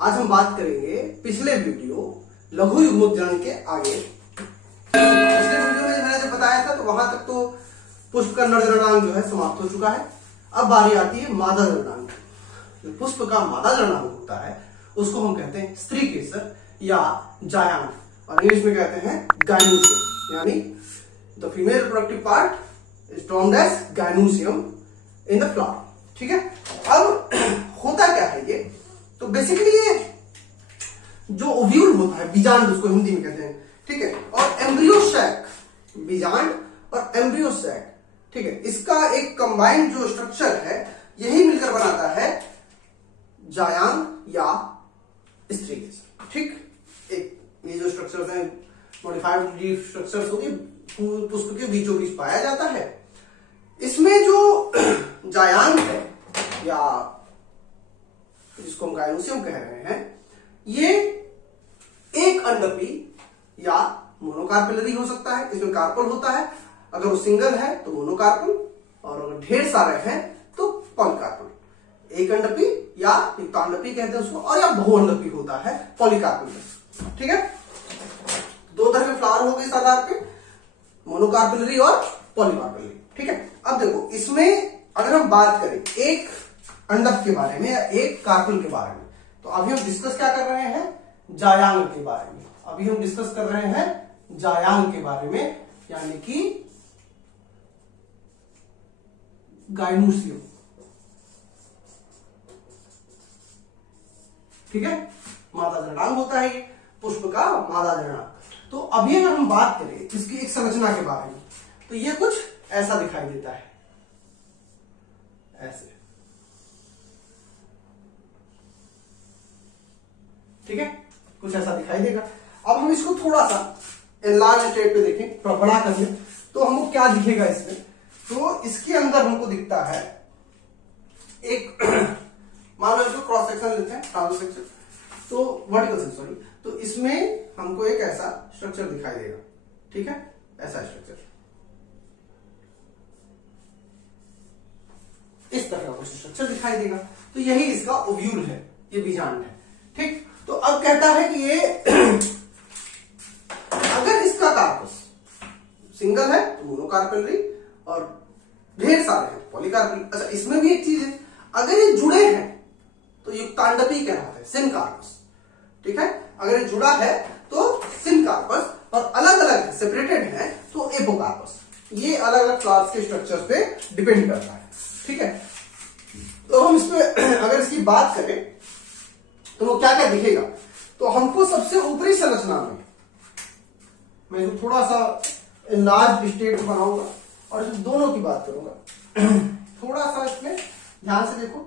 आज हम बात करेंगे पिछले वीडियो लघु युग्मोत्तरण के आगे। पिछले वीडियो में मैंने जब बताया था तो वहां तक तो पुष्प का नर जरणांग जो है समाप्त हो चुका है। अब बारी आती है मादा जरणांग। जो पुष्प का मादा जरणांग होता है उसको हम कहते हैं स्त्री केसर या जायांग, और इंग्लिश में कहते हैं गाइनोसियम, यानी the female reproductive part is termed as gynoecium in the flower. ठीक है, अब होता क्या है ये, तो बेसिकली ये जो ओव्यूल होता है, बीजांड उसको हिंदी में कहते हैं, ठीक है, और एम्ब्रियो सैक, बीजांड और एम्ब्रियो सैक, ठीक है, इसका एक कंबाइंड जो स्ट्रक्चर है यही मिलकर बनाता है जायांग या स्त्री केसर। ठीक, एक ये जो स्ट्रक्चर है मॉडिफाइड लीफ स्ट्रक्चर होती है, पुष्प के बीचों बीच पाया जाता है। इसमें जो जायांग है या जिसको हम गाइनोसियम कह रहे हैं, ये एक अंडपी या मोनोकार्पेलरी हो सकता है। इसमें कार्पल होता है, अगर वो सिंगल है तो मोनोकार्पल, और अगर ढेर सारे हैं तो पॉलीकार्पल। एक अंडपी या युक्तांडपी कहते हैं उसको, और या बहुअंडपी होता है पॉलीकार्पल। ठीक है, दो तरह के फ्लावर हो गए इस आधार पे, मोनोकार्पेलरी और पॉलीकार्पेलरी। ठीक है, अब देखो इसमें अगर हम बात करें एक अंडक के बारे में या एक कार्पल के बारे में, तो अभी हम डिस्कस क्या कर रहे हैं, जायांग के बारे में। अभी हम डिस्कस कर रहे हैं जायांग के बारे में, यानी कि गाइनोसियम। ठीक है, मादा जरणांग होता है ये, पुष्प का मादा जरणांग। तो अभी अगर हम बात करें इसकी एक संरचना के बारे में, तो ये कुछ ऐसा दिखाई देता है, ऐसे। ठीक है, कुछ ऐसा दिखाई देगा। अब हम इसको थोड़ा सा एनलार्ज स्टेट पे देखें, बड़ा कर लें, तो हमको क्या दिखेगा इसमें, तो इसके अंदर हमको दिखता है एक मान लो इसको क्रॉस सेक्शन लेते हैं, ट्रांस सेक्शन, तो वर्टिकल सेक्शन सॉरी, तो इसमें हमको एक ऐसा स्ट्रक्चर दिखाई देगा। ठीक है, ऐसा स्ट्रक्चर, इस तरह का कुछ स्ट्रक्चर दिखाई देगा। तो यही इसका ओव्यूल है, ये बीजांड है। ठीक, तो अब कहता है कि ये अगर इसका कार्पस सिंगल है तो मोनोकार्पेलरी, और ढेर सारे हैं पॉलीकार्पेलरी। अच्छा, इसमें भी एक चीज है, अगर ये जुड़े हैं तो युक्तांडपी कहलाता है, सिनकार्पस। ठीक है, अगर ये जुड़ा है तो सिनकार्पस, और अलग अलग सेपरेटेड है तो एपोकार्पस। ये अलग अलग क्लास के स्ट्रक्चर पे डिपेंड करता है। ठीक है, तो हम इसमें अगर इसकी बात करें तो वो क्या क्या दिखेगा, तो हमको सबसे ऊपरी संरचना में मैं जो थोड़ा सा लार्ज स्टेट बनाऊंगा और इस दोनों की बात करूंगा। थोड़ा सा इसमें ध्यान से देखो,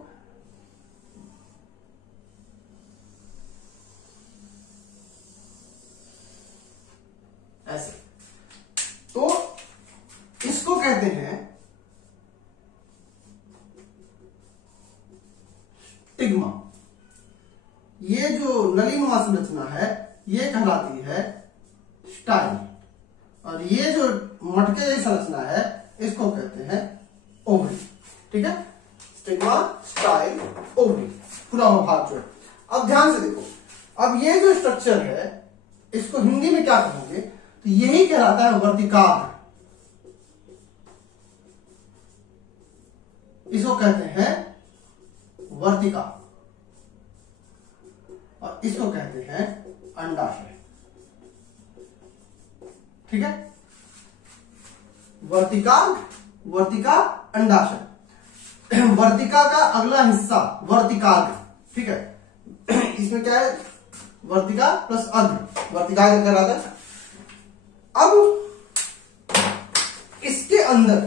ऐसे, तो इसको कहते हैं स्टिग्मा। ये जो नलीनुमा संरचना है ये कहलाती है स्टाइल, और ये जो मटके जैसी संरचना है इसको कहते हैं ओवरी। ठीक है, स्टिग्मा, स्टाइल, ओवरी, खुला हुआ भाग जो है। अब ध्यान से देखो, अब ये जो स्ट्रक्चर है इसको हिंदी में क्या कहेंगे, तो यही कहलाता है वर्तिकाग्र। इसको कहते हैं वर्तिका, और इसको कहते हैं अंडाशय। ठीक है, वर्तिका, वर्तिका, अंडाशय। वर्तिका का अगला हिस्सा वर्तिकाग्र। ठीक है, इसमें क्या है, वर्तिका प्लस अग्र, वर्तिकाग्र कहलाता है। अब इसके अंदर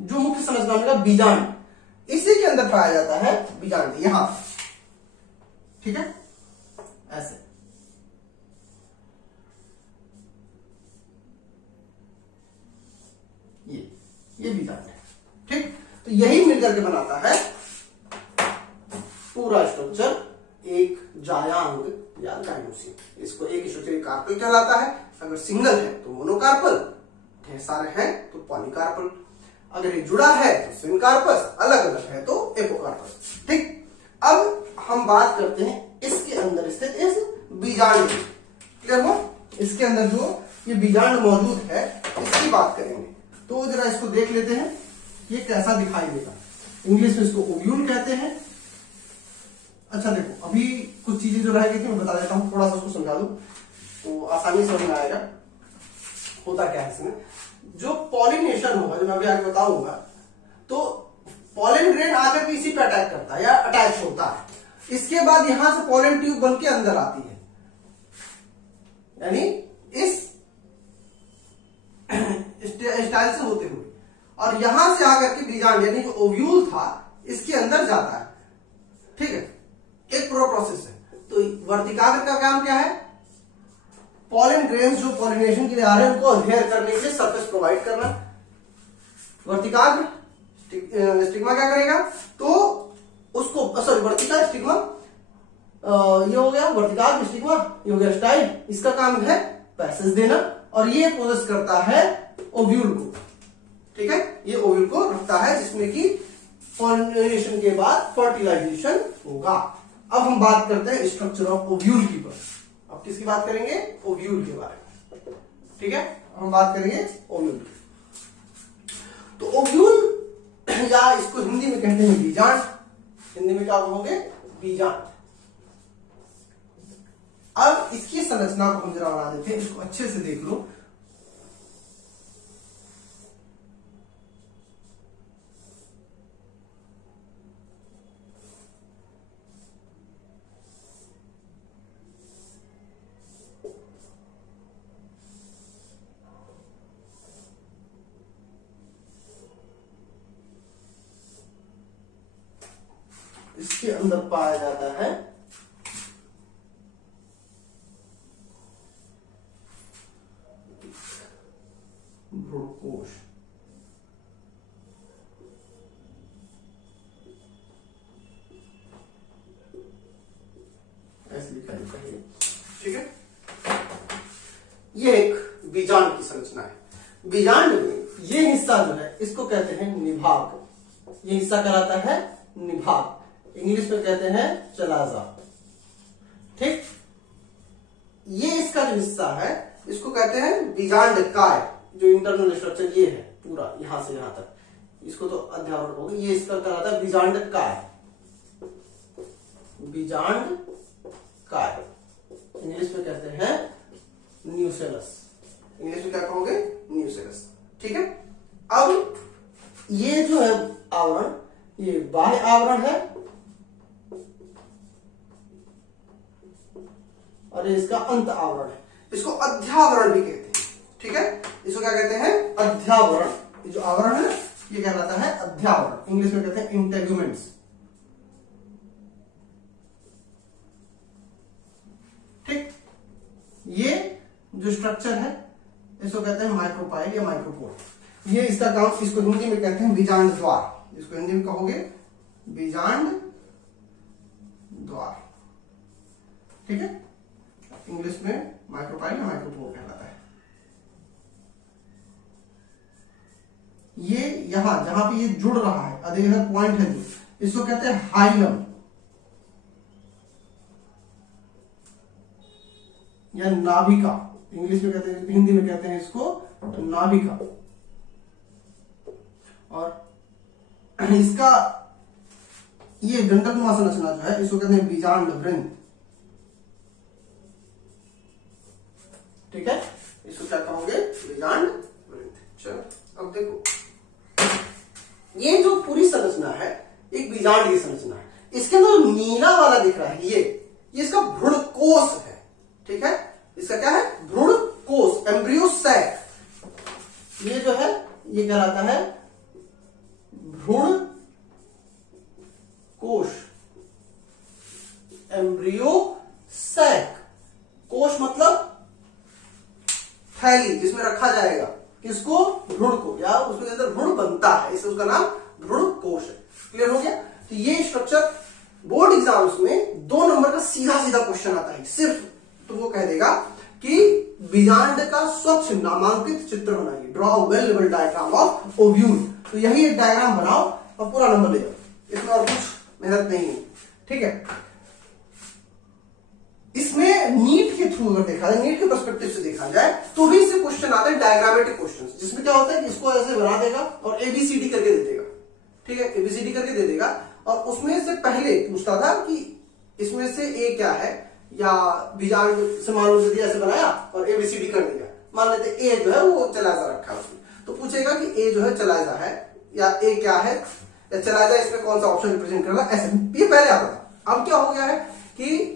जो मुख्य संरचना मिला बीजांड, इसी के अंदर पाया जाता है बीजांड, यहां। ठीक है, ऐसे। ये बीजांड है। ठीक, तो यही मिलकर के बनाता है पूरा स्ट्रक्चर एक जायांग या गाइनोसियम। इसको एक स्ट्रक्चर कार्पल कहलाता है, अगर सिंगल है तो मोनोकार्पल, ढेर सारे हैं तो पॉलीकार्पल, अगर ये जुड़ा है तो सिनकार्पस, अलग अलग है तो एपोकार्पस। ठीक, अब हम बात करते हैं इसके अंदर स्थित इस बीजांड, क्लियर हुआ? इसके अंदर जो ये बीजांड मौजूद है इसकी बात करेंगे। तो जरा इसको देख लेते हैं ये कैसा दिखाई देगा। इंग्लिश में इसको ओव्यूल कहते हैं। अच्छा देखो, अभी कुछ चीजें जो रह गई थी मैं बता देता हूं, थोड़ा सा उसको समझा दूं तो आसानी से समझ में आएगा। होता क्या है इसमें, जो पॉलिनेशन होगा, जो मैं अभी आगे बताऊंगा, तो पॉलन ग्रेन आकर के इसी पे अटैक करता है या अटैच होता है। इसके बाद यहां से पॉलन ट्यूब बन के अंदर आती है, यानी इस स्टाइल से होते हुए, और यहां से आकर के बीजांड यानी जो ओव्यूल था इसके अंदर जाता है। ठीक है, एक पूरा प्रोसेस है। तो वर्तिकाग्र का काम क्या है? पॉलन ग्रेन्स जो पॉलिनेशन के लिए आ रहे हैं उनको अध्ययन करने के लिए सरफेस प्रोवाइड करना। वर्तिकाग्र स्टिग्मा क्या करेगा? तो उसको सॉरी वर्तिका स्टिग्मा, ये हो गया वर्तिकाग्र स्टिग्मा, ये हो गया स्टाइल। इसका काम है पैसेज देना, और ये पोजेस करता है ओव्यूल को। ठीक है, ये ओव्यूल को रखता है जिसमें कि पॉलिनेशन के बाद फर्टिलाइजेशन होगा। अब हम बात करते हैं स्ट्रक्चर ऑफ ओव्यूल की पर। अब किसकी बात करेंगे? ओव्यूल के बारे में। ठीक है, हम बात करेंगे ओव्यूल की। तो ओव्यूल या इसको हिंदी में कहते हैं बीजांड। हिंदी में क्या कहोगे? बीजांड। अब इसकी संरचना को हम जरा बना देते हैं, इसको अच्छे से देख लो। इसके अंदर पाया जाता है भ्रूणकोश। ऐसे लिखा जाता है। ठीक है, ये एक बीजांड की संरचना है। बीजांड में ये हिस्सा जो है इसको कहते हैं निभाग। ये हिस्सा कहलाता है निभाग, इंग्लिश में कहते हैं चलाजा। ठीक, ये इसका जो हिस्सा है इसको कहते हैं बीजांड काय। जो इंटरनल स्ट्रक्चर ये है पूरा यहां से यहां तक, इसको तो अध्यावरण होगा। ये इसका कहलाता है बीजांड काय। बीजांड काय इंग्लिश में कहते हैं न्यूसेलस। इंग्लिश में क्या कहोगे? न्यूसेलस। ठीक है, अब ये जो है आवरण, ये बाह्य आवरण है और ये इसका अंत आवरण है। इसको अध्यावरण भी कहते हैं। ठीक है, इसको क्या कहते हैं? अध्यावरण। ये जो आवरण है ये कहलाता है अध्यावरण। इंग्लिश में कहते हैं इंटेगुमेंट्स। ठीक, ये जो स्ट्रक्चर है इसको कहते हैं माइक्रोपाइल या माइक्रोपोर। ये इसका काम, इसको हिंदी में कहते हैं बीजांड द्वार। इसको हिंदी में कहोगे बीजांड द्वार। ठीक है, इंग्लिश में माइक्रोपाइल या माइक्रोपोर कहलाता है। ये यहां जहां पे ये जुड़ रहा है, अधेहर पॉइंट है जो, इसको कहते हैं हाइलम या नाभिका। इंग्लिश में कहते हैं, हिंदी में कहते हैं इसको नाभिका। और इसका ये दंडकनुमा संरचना जो है इसको कहते हैं बीजांड वृंत। ठीक है, इसको क्या कहोगे? बीजांड वृंत। चलो अब देखो, ये जो पूरी संरचना है एक बीजांड की संरचना है। इसके अंदर नीला वाला दिख रहा है, ये इसका भ्रूणकोश है। ठीक है, इसका क्या है? भ्रूणकोश, एम्ब्रियो सैक। ये जो है ये कहलाता है भ्रूण कोश, एम्ब्रियो सैक। कोश मतलब थैली जिसमें रखा जाएगा किसको? भ्रूण को, या उसके अंदर भ्रूण बनता है, इससे उसका नाम भ्रूण कोश है। क्लियर हो गया? तो ये स्ट्रक्चर बोर्ड एग्जाम्स में 2 नंबर का सीधा सीधा क्वेश्चन आता है। सिर्फ तो वो कह देगा कि बीजांड का स्वच्छ नामांकित चित्र बनाइए, draw well level diagram of ovule. तो यही एक डायग्राम बनाओ और पूरा नंबर ले जाओ, इसमें और कुछ मेहनत नहीं है। ठीक है, इसमें नीट के थ्रू अगर देखा जाए, नीट के पर्सपेक्टिव से देखा जाए, तो भी इससे क्वेश्चन आते हैं डायग्रामेटिक क्वेश्चन, जिसमें क्या होता है कि इसको ऐसे बना देगा और एबीसीडी करके दे देगा। ठीक है, एबीसीडी करके दे देगा और उसमें से पहले पूछता था कि इसमें से ए क्या है, या बीजांड से मान लो यदि ऐसे बनाया और एबीसीडी कर दिया, मान लेते ए जो है वो चलाजा रखा है उसमें, तो पूछेगा कि ए जो है चलाजा है या ए क्या है या चलाजा, इसमें कौन सा ऑप्शन रिप्रेजेंट कर रहा है, ऐसे ये पहले आता था। अब क्या हो गया है कि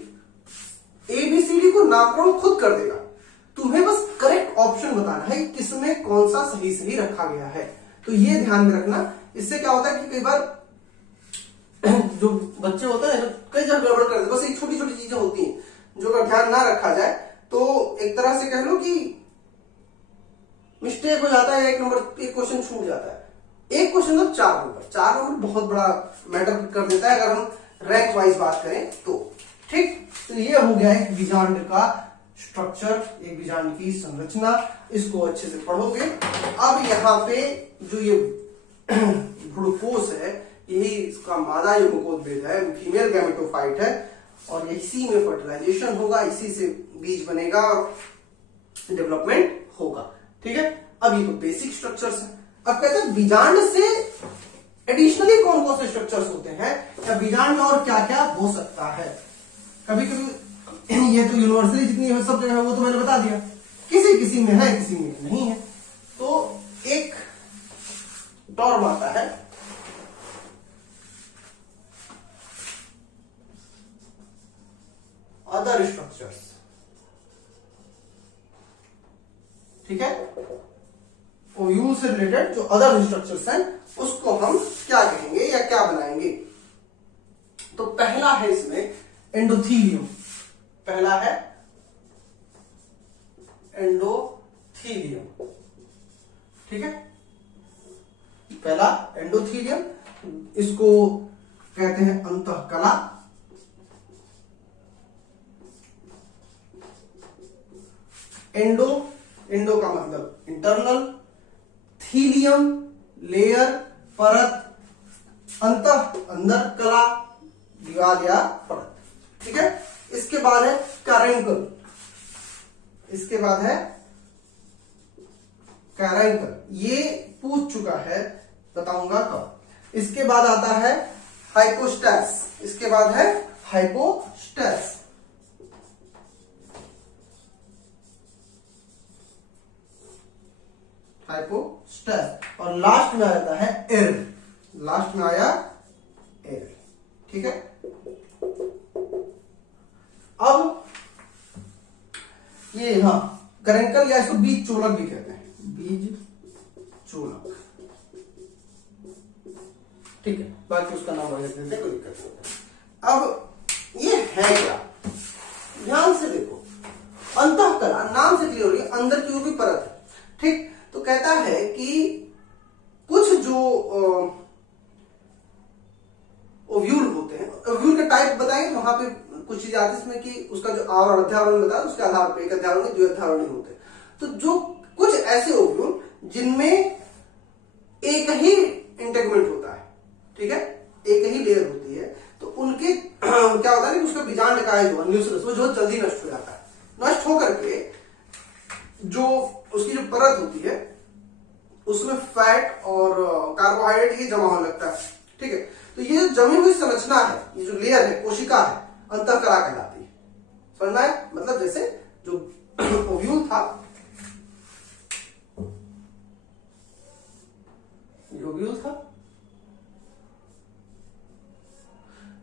एबीसीडी को नामकरण खुद कर देगा, तुम्हें बस करेक्ट ऑप्शन बताना है किसमें कौन सा सही सही रखा गया है। तो ये ध्यान में रखना, इससे क्या होता है कि कई बार जो बच्चे होते हैं कई जगह गड़बड़ कर देते, बस एक छोटी छोटी चीजें होती हैं जो अगर ध्यान ना रखा जाए तो एक तरह से कह लो कि मिस्टेक हो जाता है, एक नंबर एक क्वेश्चन छूट जाता है। एक क्वेश्चन मतलब 4 नंबर बहुत बड़ा मैटर कर देता है अगर हम रैंक वाइज बात करें तो। ठीक, तो ये हो गया है बीजांड का स्ट्रक्चर, एक बीजांड की संरचना, इसको अच्छे से पढ़ोगे। अब यहाँ पे जो ये भ्रूणकोश है, यही इसका मादा युग्मकोद्भेद है, फीमेल गैमेटोफाइट है और इसी में फर्टिलाइजेशन होगा, इसी से बीज बनेगा और डेवलपमेंट होगा। ठीक है, अब ये तो बेसिक स्ट्रक्चर्स है। अब कहते हैं बीजांड से एडिशनली कौन कौन से स्ट्रक्चर्स होते हैं या बीजांड में और क्या क्या हो सकता है। कभी कभी ये तो यूनिवर्सली जितनी है सब जगह है वो तो मैंने बता दिया, किसी किसी में है किसी में नहीं है। तो एक टर्म आता है अदर स्ट्रक्चर्स। ठीक है, ओव्यूल से रिलेटेड जो अदर स्ट्रक्चर्स हैं उसको हम क्या कहेंगे या क्या बनाएंगे। तो पहला है इसमें एंडोथीलियम, पहला है एंडोथीलियम। ठीक है, पहला एंडोथीलियम, इसको कहते हैं अंतःकला। एंडो का मतलब इंटरनल, थीलियम लेयर परत, अंतः अंदर, कला दीवार या परत। ठीक है, इसके बाद है कैरेंकल, इसके बाद है कैरेंकल, ये पूछ चुका है बताऊंगा कब। इसके बाद आता है हाइपोस्टैस, इसके बाद है हाइपोस्टैस। हाइपोस्टैस और लास्ट में आता है एरर, लास्ट में आया एरर। ठीक है, अब ये हाँ करेंकल या इसको बीज चोलक भी कहते हैं, बीज चोलक। ठीक है, बाकी उसका नाम बढ़ देते हैं, कोई दिक्कत नहीं। अब ये है क्या, ध्यान से देखो, अंतःकला नाम से क्लियर हो रही है, अंदर की ओर भी परत है। ठीक, तो कहता है कि कुछ जो ओव्यूल होते हैं, ओव्यूल के टाइप बताएंगे, वहां पे कुछ चीजें आती है इसमें कि उसका जो आवरण और अध्यावरण बताया उसके आधार पर एक अध्यावरण दो अध्यावरण होते हैं। तो जो कुछ ऐसे ओव्यूल जिनमें एक ही इंटेगमेंट होता है, ठीक है, एक ही लेयर होती है, तो उनके क्या होता है कि उसका बीजांड निकाय जो न्यूक्लियस वो जो जल्दी नष्ट हो जाता है, नष्ट होकर के जो उसकी जो परत होती है उसमें फैट और कार्बोहाइड्रेट ही जमा होने लगता है। ठीक है, तो ये जो जमी हुई संरचना है, ये जो लेयर है, कोशिका है, अंतःकला कहलाती है। समझना है, मतलब जैसे जो ओव्यूल था, ये ओव्यूल था,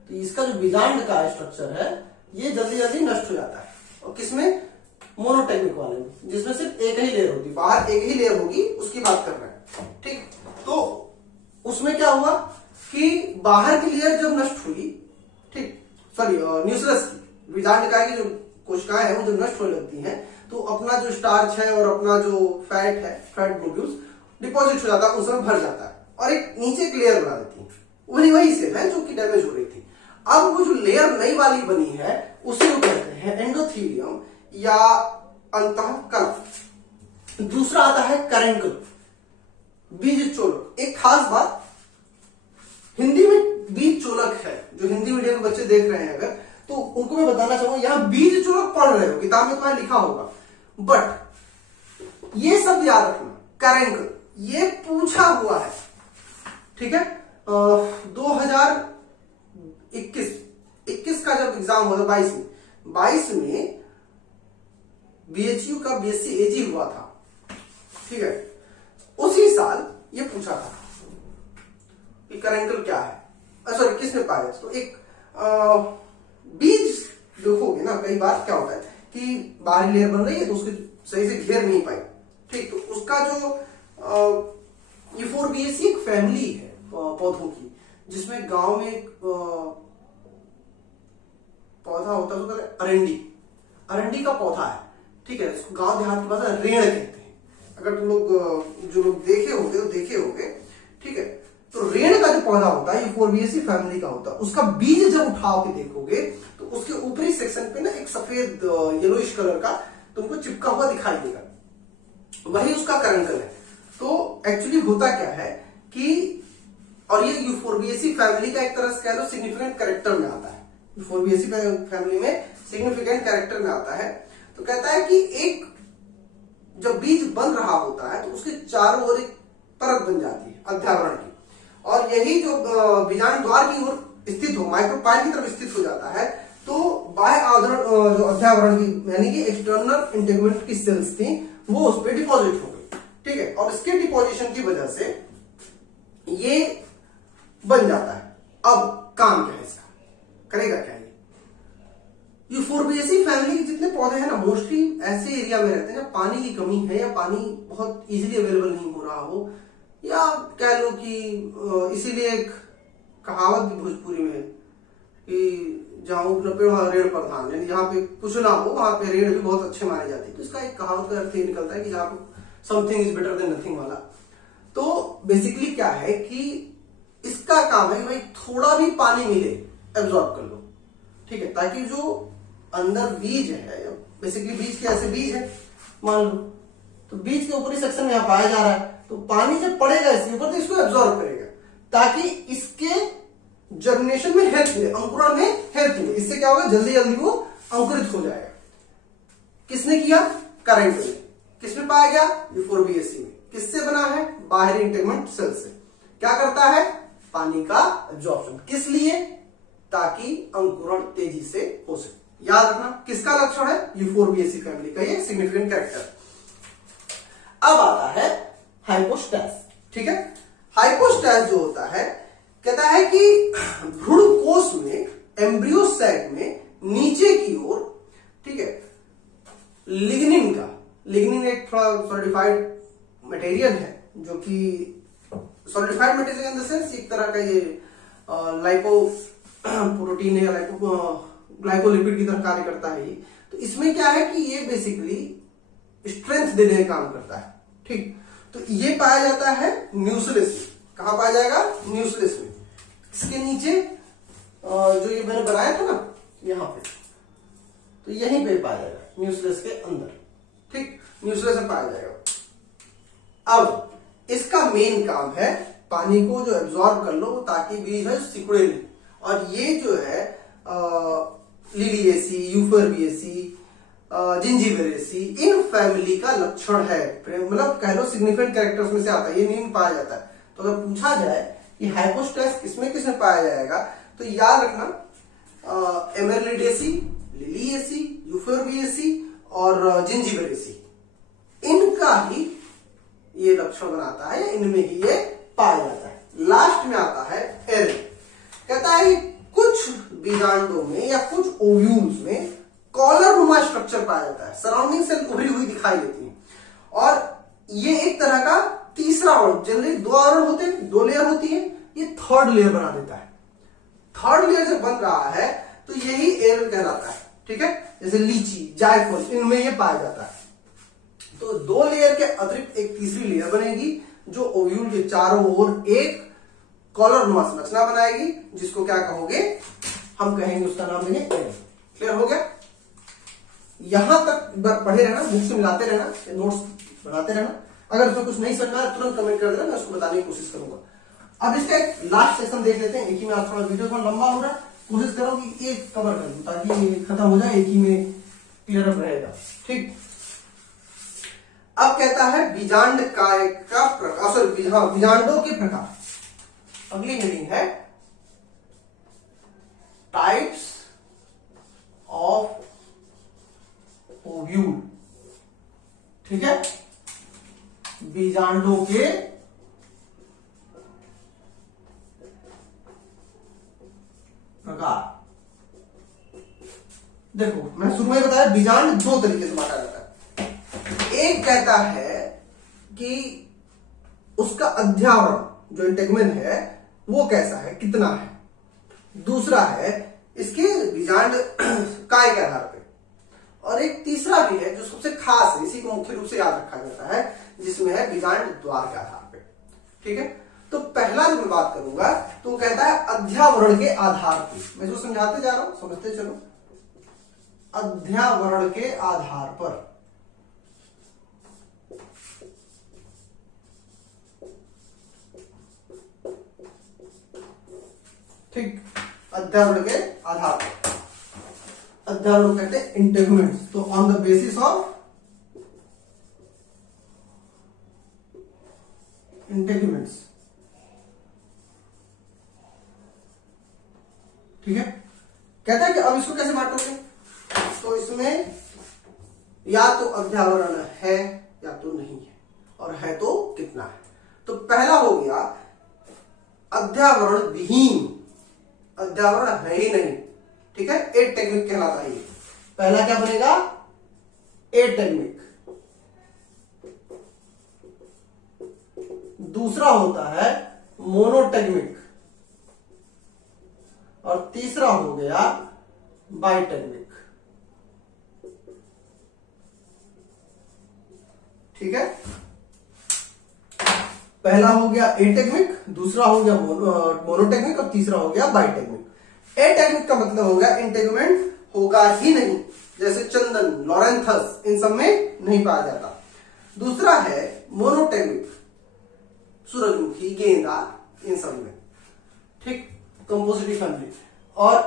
तो इसका जो बीजांड का स्ट्रक्चर है ये जल्दी जल्दी नष्ट हो जाता है। और किसमें, मोनोटेक्निक वाले में, जिसमें सिर्फ एक ही लेयर होती है, बाहर एक ही लेयर होगी, उसकी बात कर रहे हैं। ठीक, तो उसमें क्या हुआ कि बाहर की लेयर जब नष्ट हुई, ठीक, सॉरी न्यूक्लियस की बीजांड निकाय की जो कोशिकाएं हैं वो जब नष्ट होने लगती हैं, तो अपना जो स्टार्च है और अपना जो फैट है, फैट ग्लोब्यूल्स डिपॉजिट हो जाता है, उसमें भर जाता है और एक नीचे एक लेयर बना देती है, वही सेल है जो कि डैमेज हो रही थी। अब वो जो लेयर नई वाली बनी है उसे वो कहते हैं एंडोथीलियम या अंतःकला। दूसरा आता है कैरेंकल, बीज चोलक। एक खास बात, हिंदी में बीज चोलक है, जो हिंदी मीडियम के बच्चे देख रहे हैं अगर, तो तुमको मैं बताना चाहूंगा, यहाँ बीज जो लोग पढ़ रहे हो किताब में तुम्हारे लिखा होगा, बट ये सब याद रखना, कैरेंकल ये पूछा हुआ है, ठीक है। 2021 का जब एग्जाम हुआ था 22 में BHU का BSc AG हुआ था, ठीक है, उसी साल ये पूछा था कि कैरेंकल क्या है, सॉरी किस में पाया। तो एक बीज देखोगे ना, कई बार क्या होता है कि बाहरी लेयर बन रही है तो उसको सही से घेर नहीं पाई, ठीक, तो उसका जो यूफोरबिएसी एक फैमिली है पौधों की, जिसमें गांव में एक पौधा होता है उसको अरंडी का पौधा है, ठीक है, इसको गांव देहात की भाषा रेड़ कहते हैं। अगर तुम लोग जो लोग देखे होंगे, ठीक है, तो रेड़ का जो पौधा होता है यूफोरबिएसी फैमिली का होता है, उसका बीज जब उठाओ के देखोगे तो उसके ऊपरी सेक्शन पे ना एक सफेद येलोइश कलर का तुमको चिपका हुआ दिखाई देगा, वही उसका कैरेंकल है। तो एक्चुअली होता क्या है कि, और ये यूफोरबिएसी फैमिली का एक तरह से कह लो सिग्निफिकेंट कैरेक्टर में आता है, यूफोरबिएसी फैमिली में सिग्निफिकेंट कैरेक्टर में आता है। तो कहता है कि एक जब बीज बन रहा होता है तो उसके चारों ओर एक परत बन जाती है अध्यावरण की, और यही जो बीजाणु द्वार की ओर स्थित हो, माइक्रोपाइल की तरफ स्थित हो जाता है, तो बाह्य आवरण जो अध्यावरण की यानी कि एक्सटर्नल इंटेगुमेंट की सेल्स थी वो उस पर डिपॉजिट हो गई, ठीक है, और इसके डिपोजिशन की वजह से ये बन जाता है। अब काम क्या है इसका, करेगा क्या ये? यूफोरबिएसी फैमिली के जितने पौधे हैं ना, मोस्टली ऐसे एरिया में रहते हैं जब पानी की कमी है या पानी बहुत इजीली अवेलेबल नहीं हो रहा हो, या कह लो कि इसीलिए एक कहावत भी भोजपुरी में है कि जहां ऊप न पेड़ वहां रेड़ प्रधान, यानी जहां पे कुछ ना हो वहां पे रेड़ भी बहुत अच्छे माने जाते हैं। तो इसका एक कहावत का अर्थ ये निकलता है कि जहां पे something is better than nothing वाला। तो बेसिकली क्या है कि इसका काम है कि भाई थोड़ा भी पानी मिले एब्जॉर्ब कर लो, ठीक है, ताकि जो अंदर बीज है, बेसिकली बीज के ऐसे बीज है मान लो, तो बीज के ऊपरी सेक्शन में यहाँ पाया जा रहा है, तो पानी जब पड़ेगा इसके ऊपर तो इसको एब्जॉर्ब करेगा, ताकि इसके जर्मिनेशन में हेल्प मिले, अंकुरण में हेल्प मिले। इससे क्या होगा, जल्दी जल्दी वो अंकुरित हो जाएगा। किसने किया? कैरेंकल ने। किसमें पाया गया? यूफोरबिएसी में। किससे बना है? बाहरी इंटेगुमेंट सेल से। क्या करता है? पानी का एब्जॉर्प्शन। किस लिए? ताकि अंकुरण तेजी से हो सके। याद रखना किसका लक्षण है? यूफोरबिएसी फैमिली का ये सिग्निफिकेंट कैरेक्टर। अब आता है हाइपोस्टैस, ठीक है। हाइपोस्टैस जो होता है, कहता है कि भ्रूण कोश में, एम्ब्रियो सैक में नीचे की ओर, ठीक है, लिग्निन एक थोड़ा सॉलिडिफाइड मटेरियल है, जो कि solidified material in the sense एक तरह का ये लाइपो प्रोटीन है, ग्लाइकोलिपिड की तरह कार्य करता है ये। तो इसमें क्या है कि ये बेसिकली स्ट्रेंथ देने का काम करता है, ठीक। तो ये पाया जाता है न्यूक्लियस में। कहां पाया जाएगा? न्यूक्लियस में। इसके नीचे जो ये मैंने बनाया था ना यहां पे, तो यहीं पे पाया जाएगा न्यूक्लियस के अंदर, ठीक, न्यूक्लियस में पाया जाएगा। अब इसका मेन काम है पानी को जो एब्जॉर्ब कर लो ताकि बीज है सिकुड़े नहीं। और ये जो है Liliaceae, Euphorbiaceae, Zingiberaceae, in family का लक्षण है, मतलब कह लो सिग्निफिकेंट कैरेक्टर्स में से आता है, ये नहीं पाया जाता है। तो अगर पूछा जाए कि हाइपोस्टैस किसमें पाया जाएगा, तो याद रखना एमेरलिडेसी, लिलिएसी, यूफोरबिएसी और जिंजीबेरेसी, इनका ही ये लक्षण बनाता है, इनमें ही ये पाया जाता है। लास्ट में आता है एरन। कहता है कुछ बीजांडों में या कुछ ओव्यूल्स में कॉलर नुमा स्ट्रक्चर पाया जाता है, सराउंडिंग सेल उभरी हुई दिखाई देती है, और ये एक तरह का तीसरा आवरण, जनरली दो आवरण होते हैं, दो लेयर होती है, ये थर्ड लेयर बना देता है। थर्ड लेयर जब बन रहा है तो यही एरन कहलाता है, ठीक है। जैसे लीची, जायफल, इनमें ये पाया जाता है। तो दो लेयर के अतिरिक्त एक तीसरी लेयर बनेगी जो ओव्यूल के चारों ओर एक कॉलर नुमा संरचना बनाएगी, जिसको क्या कहोगे? हम कहेंगे, उसका नाम देंगे एरन। क्लियर हो गया? यहां तक पढ़े रहना, बुक से मिलाते रहना, नोट्स बनाते रहना। अगर उसमें कुछ नहीं समझ में आया तुरंत कमेंट कर देना, मैं उसको बताने की कोशिश करूंगा। अब इसका एक लास्ट सेशन देख लेते हैं, एक ही में आज थोड़ा वीडियो थोड़ा लंबा हो रहा है, कोशिश करो कि एक कवर कर दूं ताकि ये खत्म हो जाए, एक ही में क्लियर अप रहेगा। ठीक, अब कहता है बीजांड काय का प्रकार, सॉरी बीजांडों के प्रकार। अगली हेडिंग है टाइप्स ऑफ ओव्यूल। ठीक है, बीजांडों के प्रकार। देखो मैं शुरू में बताया बीजांड दो तरीके से बांटा जाता है। एक कहता है कि उसका अध्यावरण जो इंटेगुमेंट है वो कैसा है, कितना है। दूसरा है इसके बीजांड काय के आधार पे। और एक तीसरा भी है जो सबसे खास है, इसी को मुख्य रूप से याद रखा जाता है, जिसमें है बीजांड द्वार के आधार पे। ठीक है, तो पहला जो मैं बात करूंगा तो कहता है अध्यावरण के आधार पे। मैं जो समझाते जा रहा हूं समझते चलो। अध्यावरण के आधार पर, ठीक, अध्यावरण के आधार पर। अध्यावरण कहते हैं इंटेगुमेंट्स। तो on the basis of integuments. ठीक है, कहता है कि अब इसको कैसे बांटोगे, तो इसमें या तो अध्यावरण है या तो नहीं है, और है तो कितना है। तो पहला हो गया अध्यावरण विहीन, अध्यावरण है ही नहीं। ठीक है, एटेग्मिक कहलाता है ये। पहला क्या बनेगा, एटेग्मिक। दूसरा होता है मोनोटेग्मिक, और तीसरा हो गया बाइटेग्मिक। ठीक है, पहला हो गया एटेग्मिक, दूसरा हो गया मोनोटेग्मिक, और तीसरा हो गया बाइटेग्मिक। एटेग्मिक का मतलब हो गया इंटेगुमेंट होगा ही नहीं, जैसे चंदन, लॉरेंथस, इन सब में नहीं पाया जाता। दूसरा है मोनोटेग्मिक, सूरजमुखी, गेंदा, इन सब में। ठीक, कंपोजिटिव फैमिली। और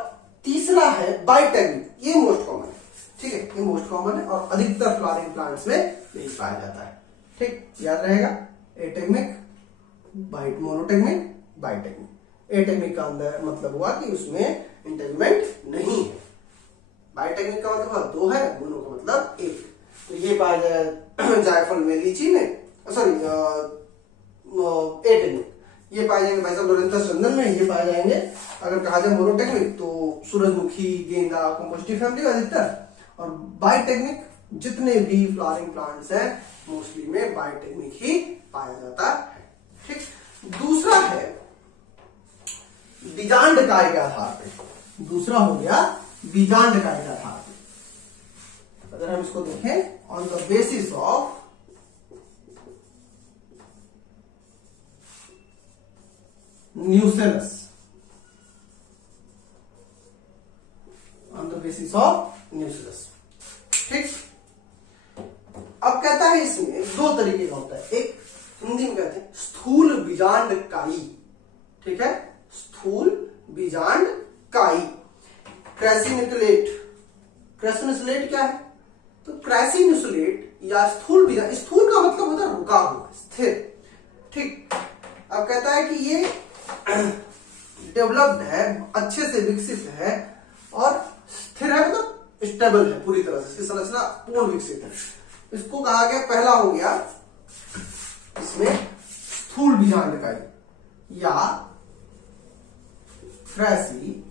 तीसरा है बाइटेग्मिक, ये मोस्ट कॉमन है। ठीक है, ये मोस्ट कॉमन है और अधिकतर फ्लावरिंग प्लांट्स में नहीं पाया जाता है। ठीक, याद रहेगा, एटेग्मिक, मोनोटेग्मिक, बाइटेग्मिक। एटेग्मिक का अंदर मतलब हुआ कि उसमें इंटेगुमेंट नहीं है। बाइटेग्मिक का मतलब दो है, मोनो का मतलब एक। तो ये पाया जाए जायफल में, लीची में, सॉरी एटेग्मिक ये पाए जाएंगे भाई साहब लॉरेंथस चंदन में। ये पाए जाएंगे अगर कहा जाए मोनोटेक्निक तो सूरजमुखी, गेंदा, कंपोजिटिव फैमिली अधिकतर। और बाइटेक्निक जितने भी फ्लावरिंग प्लांट्स हैं मोस्टली में बाइटेक्निक ही पाया जाता है। ठीक, दूसरा है बीजांड काय के आधार पे। दूसरा हो गया बीजांड काय के आधार पे। अगर हम इसको देखें on the basis of nucellus, on the basis of nucellus. ठीक, अब कहता है इसमें दो तरीके का होता है। एक हिंदी में कहते हैं स्थूल बीजांड काई। ठीक है, स्थूल बीजांड काई। क्रैसिनुक्लेट। क्रैसिनुक्लेट क्या है, तो क्रैसिनुक्लेट या स्थूल बीजांड, स्थूल का मतलब होता है रुका हुआ, स्थिर। ठीक, अब कहता है कि ये डेवलप्ड है, अच्छे से विकसित है और स्थिर है, मतलब स्टेबल है पूरी तरह से, इसकी संरचना पूर्ण विकसित है। इसको कहा गया, पहला हो गया इसमें स्थूल बीजांड काई या क्रैसिनुक्लेट।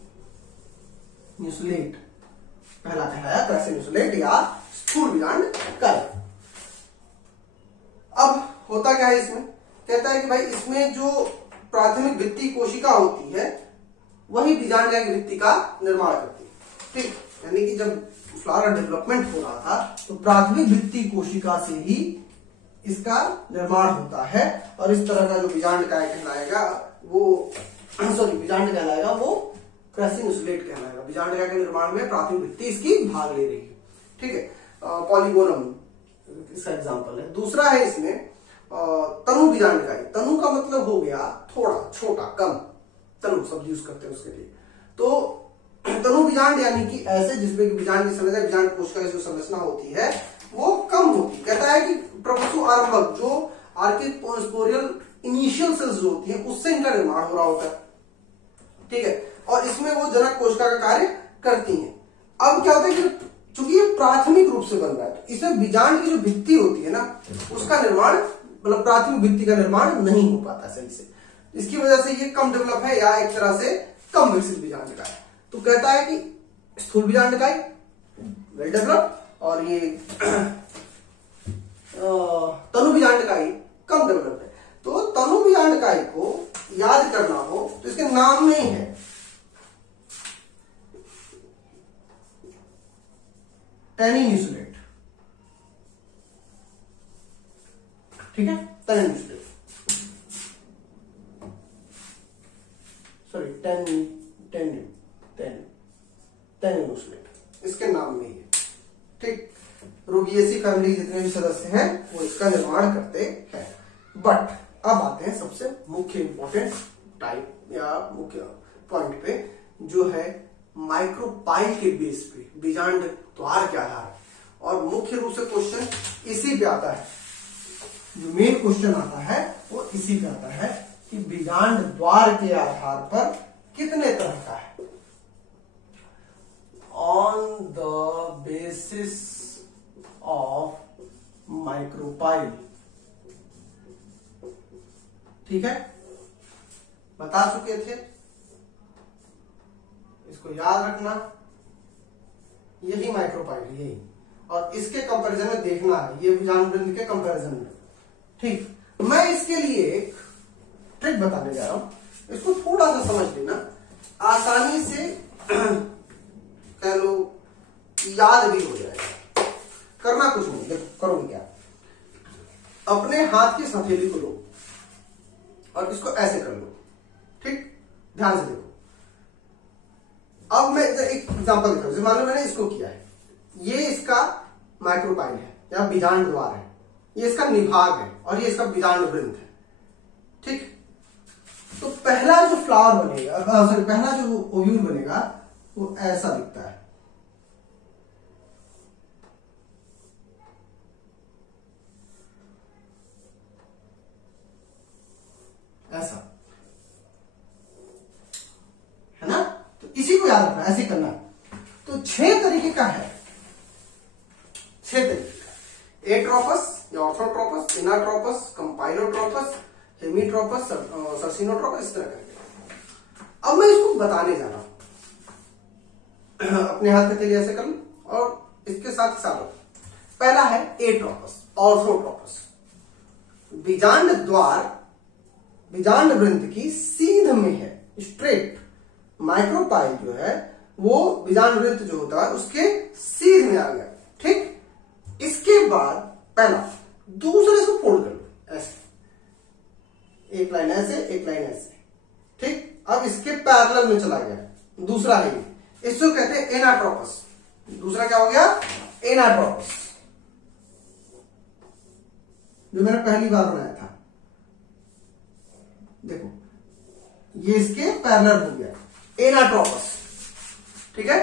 पहला कहलाया क्रैसिनुक्लेट या स्थूल बीजांड काई। अब होता क्या है इसमें, कहता है कि भाई इसमें जो प्राथमिक भित्ति कोशिका होती है वही बीजांड की भित्ति का निर्माण करती है। ठीक, यानी कि जब फ्लावर डेवलपमेंट हो रहा था तो प्राथमिक भित्ति कोशिका से ही इसका निर्माण होता है। और इस तरह का जो बीजांड काय कहलाएगा वो बीजांड कहलाएगा वो क्रैसिनुक्लेट कहलाएगा। बीजांड काय के निर्माण में प्राथमिक भित्ति इसकी भाग ले रही है। ठीक है, पॉलीगोनम इसका एग्जांपल है। दूसरा है इसमें तनु बीजांड काई। तनु का मतलब हो गया थोड़ा, छोटा, कम। तनु शब्द यूज करते हैं उसके लिए। तो तनु बीजांड यानी कि ऐसे जिसमें कि बीजांड की संरचना, बीजांड कोशिका की जो संरचना होती है वो कम होती। कहता है कि प्रवसु आरंभक जो आर्किस्पोरियल इनिशियल सेल्स जो होती है उससे इनका निर्माण हो रहा होता है, ठीक है, और इसमें वो जनक कोशिका का कार्य करती हैं। अब क्या होता है कि चूंकि ये प्राथमिक रूप से बन रहा है तो इसमें बीजांड की जो भित्ति होती है ना उसका निर्माण, मतलब प्राथमिक भित्ति का निर्माण नहीं हो पाता सही से, इसकी वजह से ये कम डेवलप है या एक तरह से कम विकसित बीजांड का है। तो कहता है कि स्थूल बीजांड का वेल डेवलप और ये तनु बीजांड का कम डेवलप है। तो तनु बीजांड का को याद करना हो तो इसके नाम में ही है टैनिन इंसुलेट, ठीक है, tannin insulate, sorry tannin insulate, इसके नाम में ही है, ठीक। रूबिएसी फैमिली जितने भी सदस्य हैं वो इसका निर्माण करते हैं। बट अब आते हैं सबसे मुख्य इंपॉर्टेंट टाइप या मुख्य पॉइंट पे, जो है माइक्रोपाइल के बेस पे बीजांड द्वार के आधार, और मुख्य रूप से क्वेश्चन इसी पे आता है, जो मेन क्वेश्चन आता है वो इसी पे आता है कि बीजांड द्वार के आधार पर कितने तरह का है। On the basis of micropyle, ठीक है, बता चुके थे, इसको याद रखना, यही माइक्रोपाइल यही, और इसके कंपैरिजन में देखना है ये बीजांड वृंद के कंपैरिजन में, ठीक। मैं इसके लिए एक ट्रिक बताने जा रहा हूं, इसको थोड़ा सा समझ लेना, आसानी से कह लो याद भी हो जाएगा। करना कुछ नहीं, देखो करोगे क्या, अपने हाथ की हथेली को लो और इसको ऐसे कर लो, ठीक, ध्यान से देखो। अब मैं एक एग्जांपल दिखा रहा हूं, मान लो मैंने इसको किया है, ये इसका माइक्रोपाइल है या बीजांड द्वार है, ये इसका निभाग है और ये इसका बीजांड वृंद है, ठीक। तो पहला जो फ्लावर बनेगा, सॉरी पहला जो ओव्यूल बनेगा वो ऐसा दिखता है, ऐसा है ना। तो इसी को याद रखना, ऐसे करना है। तो 6 तरीके का है, 6 तरीके का, एट्रोपस या ऑर्थोट्रोपस, इनाट्रोपस, कंपाइलोट्रोपस, हेमीट्रोपस, सर्सिनोट्रोपस, इस तरह करके। अब मैं इसको बताने जा रहा हूं, अपने हाथ में तेली ऐसे कर लो और इसके साथ साथ पहला है एट्रोपस, ऑर्थोट्रोपस, बीजांड द्वार बीजांड वृंद की सीध में है, स्ट्रेट, माइक्रोपाइल जो है वो बीजांड वृंद जो होता है उसके सीध में आ गया, ठीक। इसके बाद पहला, दूसरे को फोल्ड कर लो ऐसे, एक लाइन ऐसे एक लाइन ऐसे, ठीक। अब इसके पैरेलल में चला गया, दूसरा है ये, इसको कहते हैं एनाट्रोपस। दूसरा क्या हो गया, एनाट्रोपस, जो मैंने पहली बार बनाया था, देखो ये इसके पैरेलल हो गया, एनाट्रोपस, ठीक है,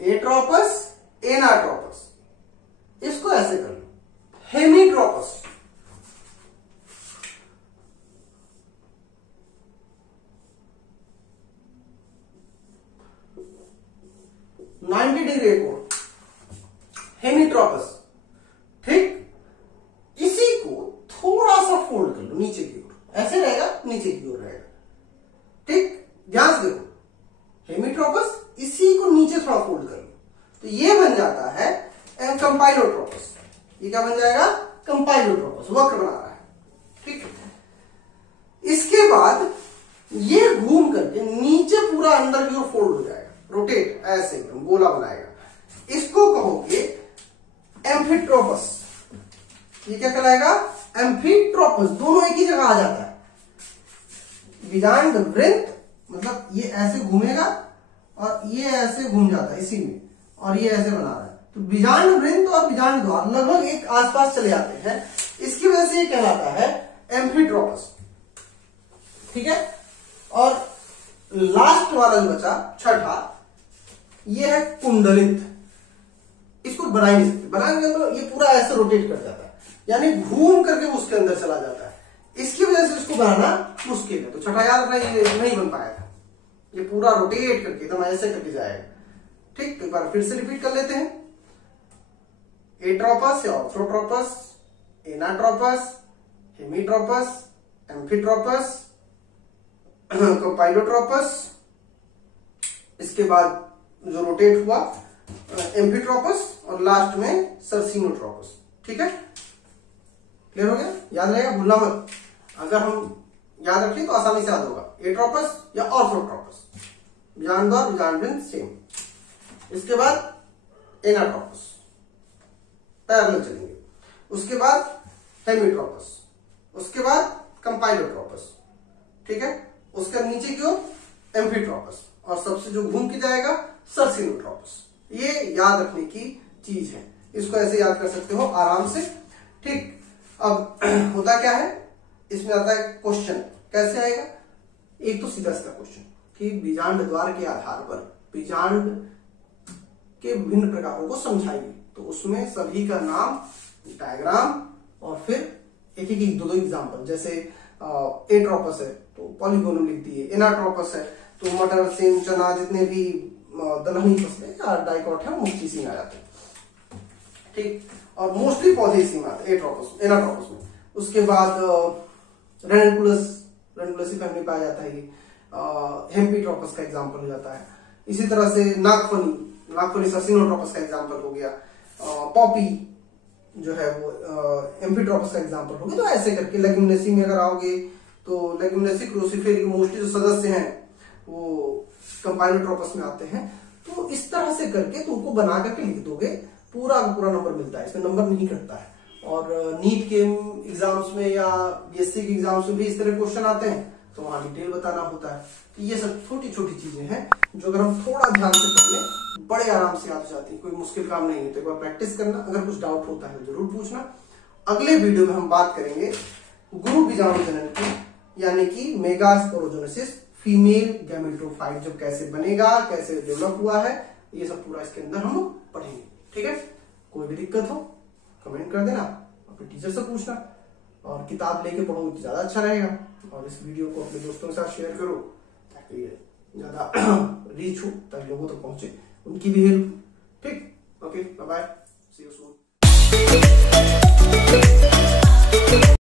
एट्रोपस, एनाट्रोपस, इसको ऐसे कर लो, हेमीट्रोपस, नाइन्टी डिग्री कोण, हेमीट्रोपस, ठीक। इसी को थोड़ा सा फोल्ड कर लो नीचे की ओर, ऐसे रहेगा, नीचे की ओर रहेगा, ठीक। ध्यान से देखो, हेमीट्रोपस, इसी को नीचे थोड़ा फोल्ड कर लो, तो ये बन जाता है कंपाइलोट्रोपस। ये क्या बन जाएगा, कंपाइलोट्रोपस, वक्र बना रहा है, ठीक। इसके बाद ये घूम करके नीचे पूरा अंदर की ओर फोल्ड हो जाएगा, रोटेट, ऐसे एकदम गोला बनाएगा, इसको कहोगे एम्फिट्रोपस। ये क्या कहलाएगा, एम्फिट्रोपस, दोनों एक ही जगह आ जाता है। बीजांड वृंत मतलब ये ऐसे घूमेगा और ये ऐसे घूम जाता है इसी में, और ये ऐसे बना रहा है, तो बीजांड वृंत और बीजांड द्वार लगभग एक आसपास चले जाते हैं, इसकी वजह से ये कहलाता है एम्फिट्रोपस, ठीक है। और लास्ट वाला जो बचा छठा, ये है कुंडलित। इसको बना ही नहीं सकते, बनाएंगे तो ये पूरा ऐसे रोटेट कर जाता है, यानी घूम करके उसके अंदर चला जाता है। इसकी वजह से इसको बनाना मुश्किल है। तो छठा याद रखना, ये नहीं बन पाया था, ये पूरा रोटेट करके एकदम ऐसे करके जाएगा। ठीक, एक बार फिर से रिपीट कर लेते हैं। एट्रोपस या ऑर्थोट्रोपस, एनाट्रोपस, हेमीट्रोपस, एम्फीट्रोपस, कंपाइलोट्रोपस, इसके बाद जो रोटेट हुआ एम्फीट्रोपस, और लास्ट में सर्सिनोट्रोपस। ठीक है, क्लियर हो गया? याद रहेगा, भूलना मत। अगर हम याद रखें तो आसानी से याद होगा। एट्रोपस या ऑर्थोट्रोपस, बीजांडद्वार बीजांडवृंत सेम। इसके बाद एनाट्रोपस, पैरेलल चलेंगे। उसके बाद हेमीट्रोपस, उसके बाद कंपाइलोट्रोपस। ठीक है, उसके नीचे की ओर एम्फीट्रोपस, और सबसे जो घूम के जाएगा सर्सिनोट्रोपस। ये याद रखने की चीज है, इसको ऐसे याद कर सकते हो आराम से। ठीक, अब होता क्या है, इसमें आता है क्वेश्चन। कैसे आएगा? एक तो सीधा सीधा क्वेश्चन कि बीजांड द्वार के आधार पर बीजांड के विभिन्न प्रकारों को समझाइए। तो उसमें सभी का नाम, डायग्राम, और फिर एक एक दो एग्जाम्पल। जैसे एट्रोपस है तो पॉलीगोनम लिख दिए, एनाट्रोपस है तो मटर, सेम, चना, जितने भी दलहनी फसलें या डाइकॉट है मुख्य इसी में आ जाते हैं। ठीक, और मोस्टली पौधे इसी में आते हैं एनाट्रोपस में। उसके बाद रेनकुलसी फैमिली पाया जाता है। हेम्पीट्रोपस का एग्जाम्पल हो जाता है। इसी तरह से नागफनी सर्सिनोट्रोपस का एग्जाम्पल हो गया। पॉपी जो है वो एम्फीट्रोपस का एग्जाम्पल हो गया। तो ऐसे करके लेग्यूमिनेसी में अगर आओगे तो लेग्यूमिनेसी क्रोसीफेरी के मोस्टली जो सदस्य हैं वो कंपाइलोट्रोपस में आते हैं। तो इस तरह से करके तुमको बना करके लिख दोगे, पूरा पूरा नंबर मिलता है, इसमें नंबर नहीं कटता है। और नीट के एग्जाम्स में या बीएससी के एग्जाम्स में भी इस तरह क्वेश्चन आते हैं, तो वहां डिटेल बताना होता है। तो ये सब छोटी छोटी चीजें हैं जो अगर हम थोड़ा ध्यान से कर लें बड़े आराम से याद हो जाती है। कोई मुश्किल काम नहीं है। तो एक बार प्रैक्टिस करना, अगर कुछ डाउट होता है तो जरूर पूछना। अगले वीडियो में हम बात करेंगे गुरु बीजाणु जनन की, यानी कि मेगास्पोरोजेनेसिस, फीमेल गैमेटोफाइट जब कैसे बनेगा, कैसे डेवलप हुआ है, ये सब पूरा इसके अंदर हम पढ़ेंगे। ठीक है, कोई भी दिक्कत हो कमेंट कर देना, अपने टीचर से पूछना, और किताब लेके पढ़ोगे तो ज्यादा अच्छा रहेगा। और इस वीडियो को अपने दोस्तों के साथ शेयर करो ताकि ज्यादा रीच हो, ताकि लोगों तक पहुंचे, उनकी भी हेल्प। ठीक, okay, bye bye, see you soon.